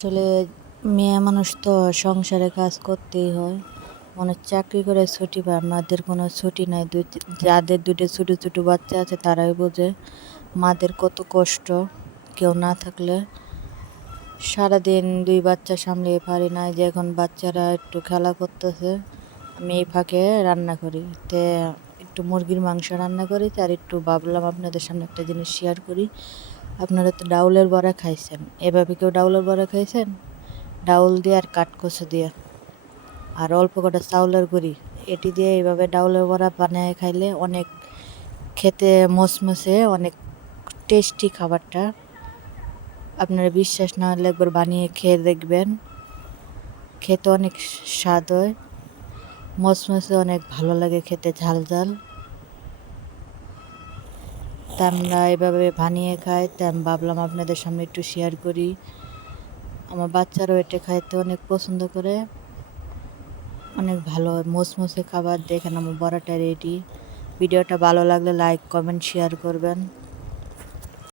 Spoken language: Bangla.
আসলে মেয়ে মানুষ তো সংসারে কাজ করতেই হয়। মানে চাকরি করে ছুটি পায়, আমাদের কোনো ছুটি নাই। যাদের দুটো ছোট ছোট বাচ্চা আছে তারাই বোঝে মাদের কত কষ্ট। কেউ না থাকলে সারাদিন দুই বাচ্চা সামলিয়ে পারি না। যে এখন বাচ্চারা একটু খেলা করতেছে, আমি এই ফাঁকে রান্না করি। তে একটু মুরগির মাংস রান্না করি, আর একটু ভাবলাম আপনাদের সামনে একটা জিনিস শেয়ার করি। আপনারা তো ডাউলের বড়া খাইছেন, এভাবে কেউ ডাউলের বড়া খাইছেন? ডাউল দিয়ে আর কাঠকচু দিয়ে আর অল্প কটা চাউলের গুঁড়ি, এটি দিয়ে এইভাবে ডাউলের বড়া বানিয়ে খাইলে অনেক খেতে মচমচে, অনেক টেস্টি খাবারটা। আপনারা বিশ্বাস না হলে একবার বানিয়ে খেয়ে দেখবেন, খেতে অনেক স্বাদ হয়, মচমচে, অনেক ভালো লাগে খেতে, ঝাল ঝাল। তা আমরা এভাবে বানিয়ে খাই, তা আমি ভাবলাম আপনাদের সামনে একটু শেয়ার করি। আমার বাচ্চারাও এটা খাইতে অনেক পছন্দ করে, অনেক ভালো হয়, মচমচে খাবার। দেখেন আমার বড়াটা রেডি। ভিডিওটা ভালো লাগলে লাইক কমেন্ট শেয়ার করবেন।